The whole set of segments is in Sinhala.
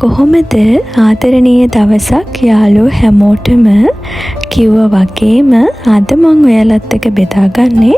කොහොමද ආදරණීය දවසක් යාළුවෝ හැමෝටම කිව්වා වගේම අද මම ඔයාලත් එක්ක බෙදාගන්නේ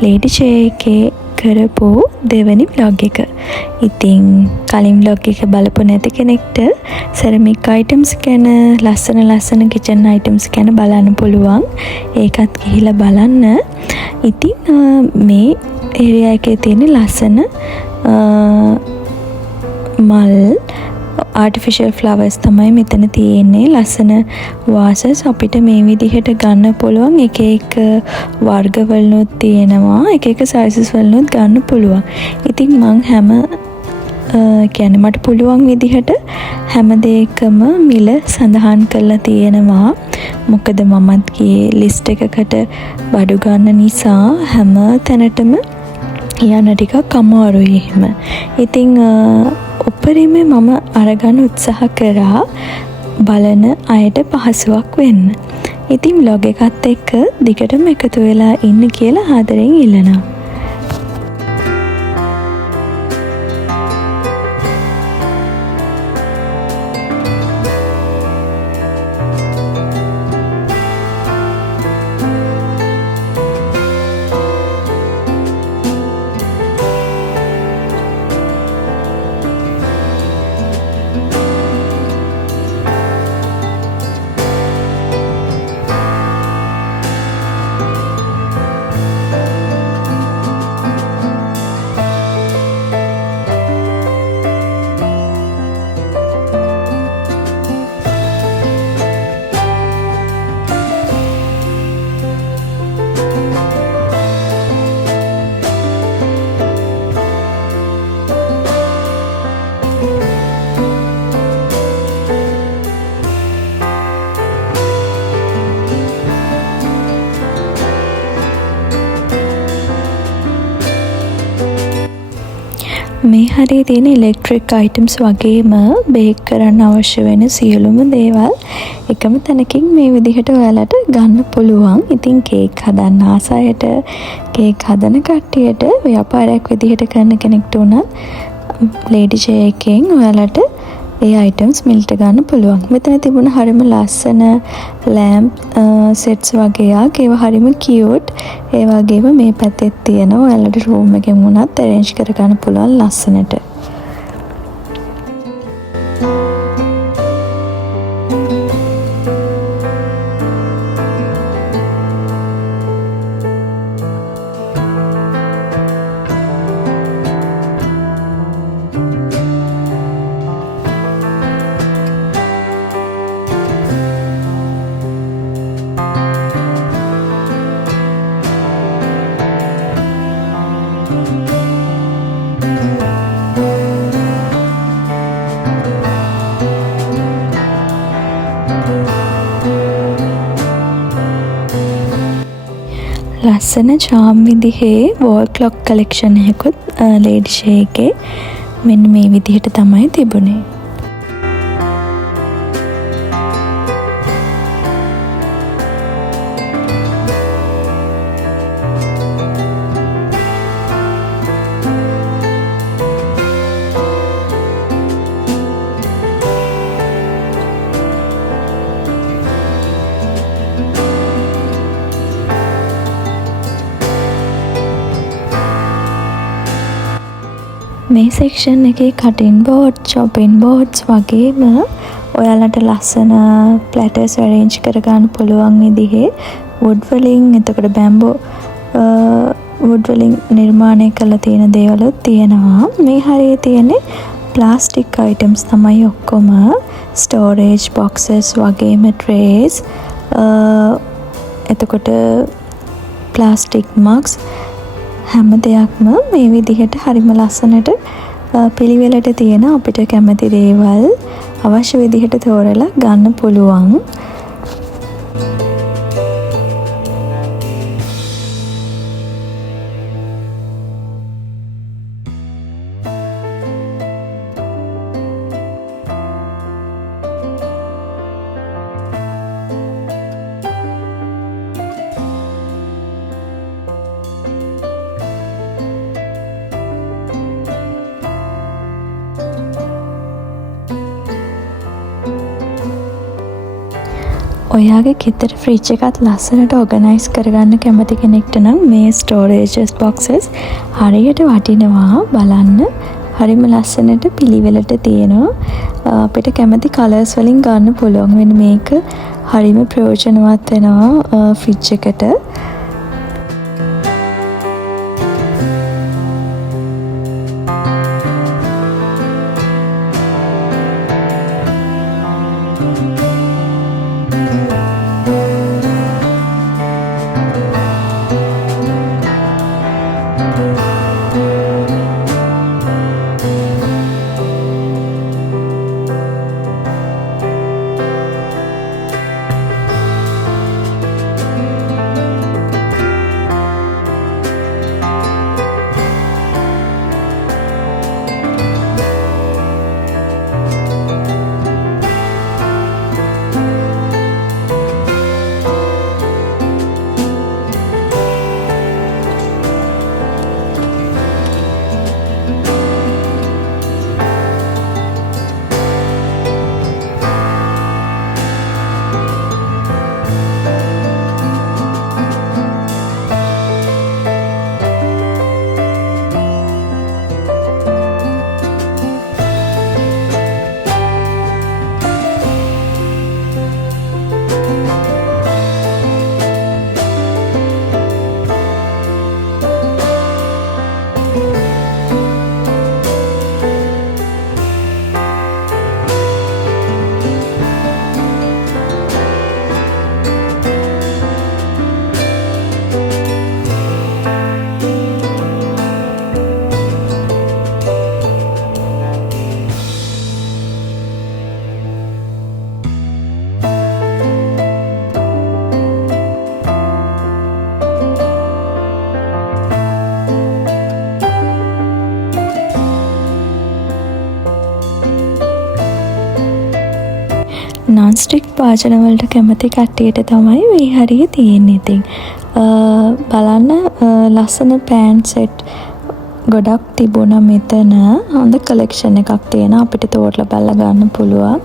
ලේඩි ෂේ එකේ කරපු දෙවැනි vlog එක. ඉතින් කලින් vlog එක බලපු නැති කෙනෙක්ට සෙරමික් items ගැන ලස්සන kitchen items ගැන බලන්න පුළුවන්. ඒකත් ගිහිල්ලා බලන්න. ඉතින් මේ area එකේ තියෙන ලස්සන මල් artificial flowers තමයි මෙතන තියෙන්නේ. ලස්සන vases අපිට මේ විදිහට ගන්න පුළුවන්. එක වර්ග වලුත් තියෙනවා. එක sizes වලුත් ගන්න පුළුවන්. ඉතින් මං කියන්නේ මට පුළුවන් විදිහට හැම දෙයකම මිල සඳහන් කරලා තියෙනවා. මොකද මමත් ගියේ list එකකට බඩු ගන්න නිසා හැම තැනටම යන්න ටිකක් අමාරුයි එහෙම. ඉතින් උපරිමේ මම අරගන්න උත්සාහ කරා බලන අයට පහසුවක් වෙන්න. ඉතින් vlog එකත් එක්ක දිගටම එකතු වෙලා ඉන්න කියලා ආදරෙන් ඉල්ලනවා. මේ හරිය තියෙන ඉලෙක්ට්‍රික් අයිටම්ස් වගේම බේක් කරන්න අවශ්‍ය වෙන සියලුම දේවල් එකම තැනකින් මේ විදිහට ඔයාලට ගන්න පුළුවන්. ඉතින් කේක් හදන්න ආස අයට, කේක් හදන කට්ටියට, ව්‍යාපාරයක් විදිහට කරන කෙනෙක්ට උනත් ලේඩි ෂේ එකෙන් ඔයාලට ඒ අයිටම්ස් මිලට ගන්න පුළුවන්. මෙතන තිබුණ හරිම ලස්සන ලැම්ප් සෙට්ස් වගේක්. ඒවා හරිම කියුට්. ඒ වගේම මේ පැත්තෙත් තියෙනවා. ඔයාලට රූම් එකෙන් උනත් arrange කර ගන්න පුළුවන් ලස්සනට. ලස්සන charm විදිහේ wall clock collection එකකුත් ලේඩි ෂේ එකේ මෙන්න මේ විදිහට තමයි තිබුණේ. මේ සෙක්ෂන් එකේ කටින් බෝඩ්, චොපින් බෝඩ්ස් වගේම ඔයාලට ලස්සන ප්ලැටර්ස් arrange කරගන්න පුළුවන් විදිහේ wood වලින්, එතකොට බැම්බෝ wood වලින් නිර්මාණය කරලා තියෙන දේවලුත් තියෙනවා. මේ හරියේ තියෙන්නේ ප්ලාස්ටික් items තමයි ඔක්කොම. storage boxes වගේම trays, එතකොට ප්ලාස්ටික් mugs, හැම දෙයක්ම මේ විදිහට හරිම ලස්සනට පිළිවෙලට තියෙන අපිට කැමති දේවල් අවශ්‍ය විදිහට තෝරලා ගන්න පුළුවන්. ඔයාගේ ගෙදර ෆ්‍රිජ් එකත් ලස්සනට ඕගනයිස් කරගන්න කැමති කෙනෙක්ට නම් මේ ස්ටෝරේජස් බොක්සස් හරියට වටිනවා. බලන්න හරිම ලස්සනට පිළිවෙලට තියෙනවා. අපිට කැමති කලර්ස් වලින් ගන්න පුළුවන් වෙන මේක හරිම ප්‍රයෝජනවත් වෙනවා ෆ්‍රිජ් එකට. නොන්ස්ටික් භාජන වලට කැමති කට්ටියට තමයි මේ හරිය තියෙන්නේ. ඉතින් බලන්න ලස්සන පෑන් සෙට් ගොඩක් තිබුණා මෙතන. හොඳ කලෙක්ෂන් එකක් තියෙනවා. අපිට තෝරලා බලලා ගන්න පුළුවන්.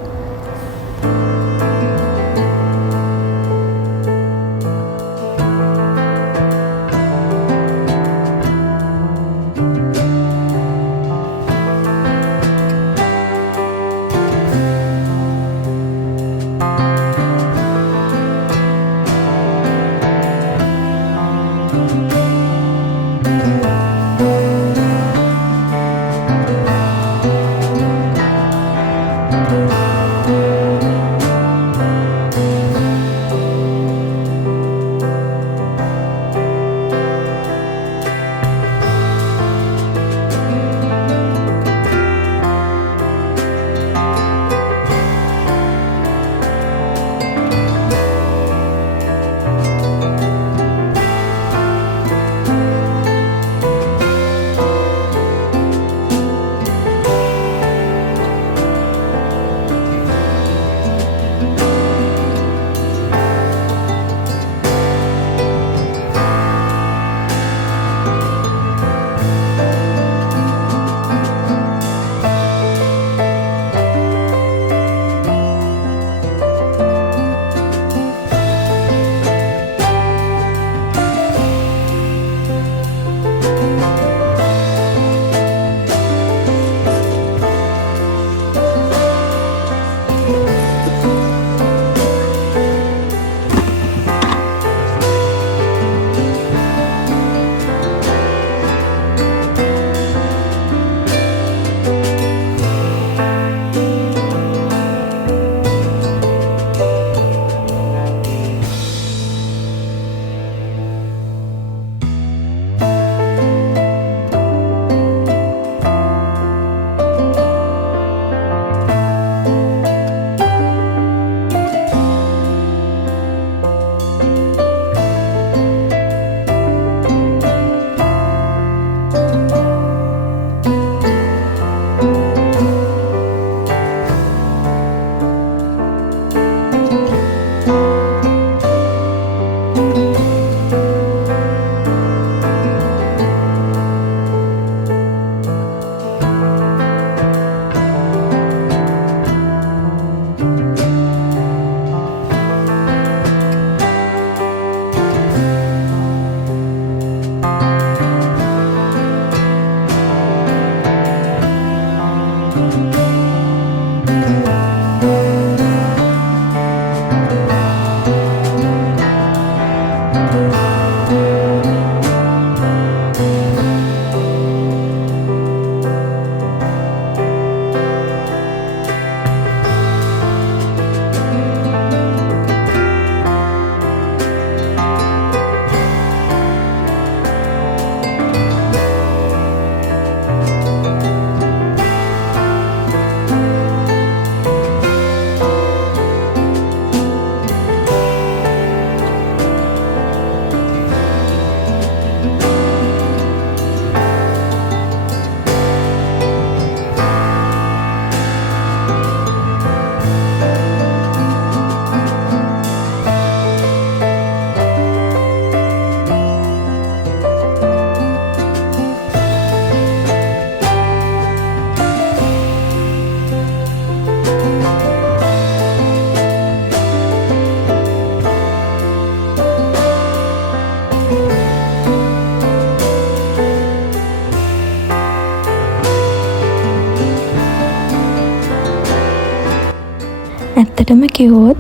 ඇත්තටම කිව්වොත්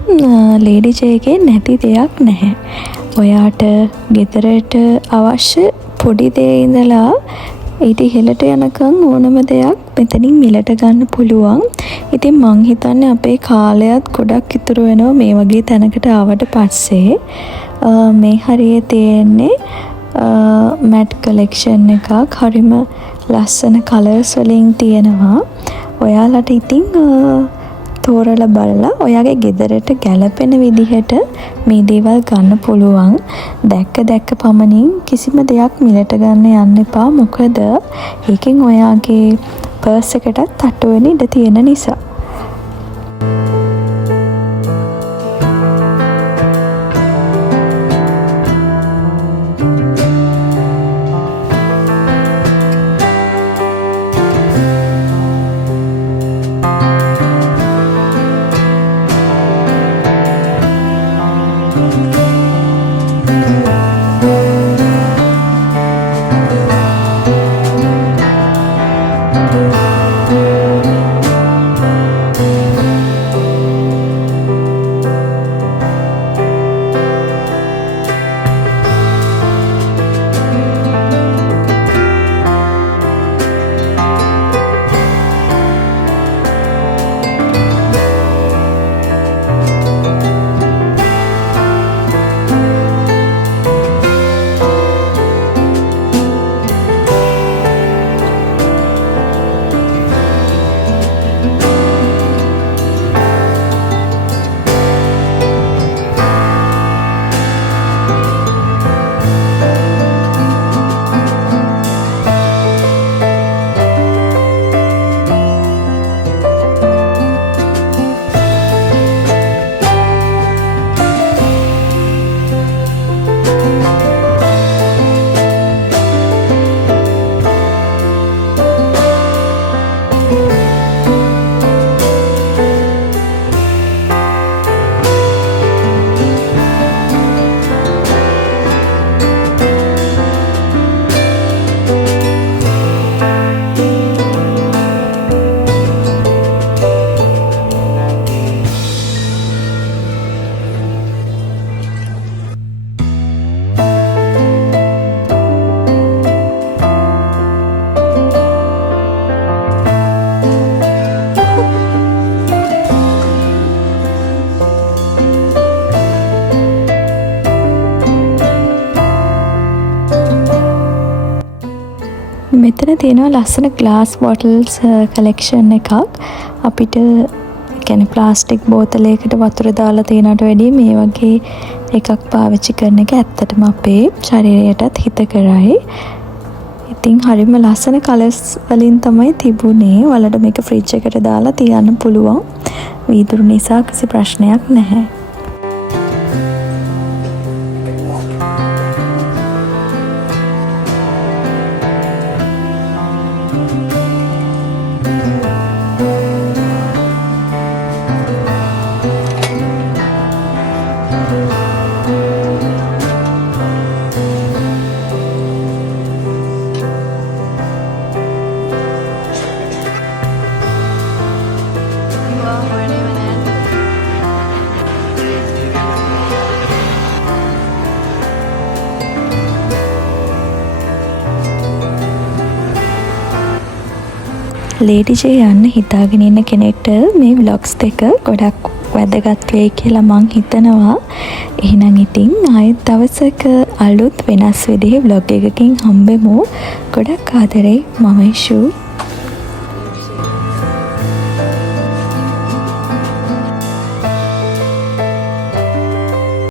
ලේඩි ජේගේ නැති දෙයක් නැහැ. ඔයාට ගෙදරට අවශ්‍ය පොඩි දේ ඉඳලා ඊට ඉහළට යනකම් ඕනම දෙයක් මෙතනින් මිලට ගන්න පුළුවන්. ඉතින් මං හිතන්නේ අපේ කාලයත් ගොඩක් ඉතුරු වෙනවා මේ වගේ තැනකට ආවට පස්සේ. මේ හරියේ තියෙන්නේ මැට් කලෙක්ෂන් එකක්. හරිම ලස්සන කලර්ස් වලින් තියෙනවා. ඔයාලට ඉතින් තෝරලා බලලා ඔයාගේ ගෙදරට ගැලපෙන විදිහට මේ දේවල් ගන්න පුළුවන්. දැක්ක පමණින් කිසිම දෙයක් මිලට ගන්න යන්න එපා. මොකද ඒකෙන් ඔයාගේ පර්ස් එකටත් තට්ටු වෙන්න ඉඩ තියෙන නිසා. මෙතන තියෙනවා ලස්සන ග්ලාස් බොටල්ස් කලෙක්ෂන් එකක්. අපිට කියන්නේ ප්ලාස්ටික් බෝතලයකට වතුර දාලා තියනට වැඩිය මේ වගේ එකක් පාවිච්චි කරන එක ඇත්තටම අපේ ශරීරයටත් හිතකරයි. ඉතින් හරිම ලස්සන කලර්ස් වලින් තමයි තිබුණේ. ඔයාලට මේක ෆ්‍රිජ් එකට දාලා තියන්න පුළුවන්. වීදුරු නිසා කිසි ප්‍රශ්නයක් නැහැ. ලේඩි ජේ යන්න හිතාගෙන ඉන්න කෙනෙක්ට මේ ව්ලොග්ස් දෙක ගොඩක් වැදගත් වෙයි කියලා මං හිතනවා. එහෙනම් ඉතින් ආයෙත් දවසක අලුත් වෙනස් විදිහේ ව්ලොග් එකකින් හම්බෙමු. ගොඩක් ආදරේ මම ෂූ.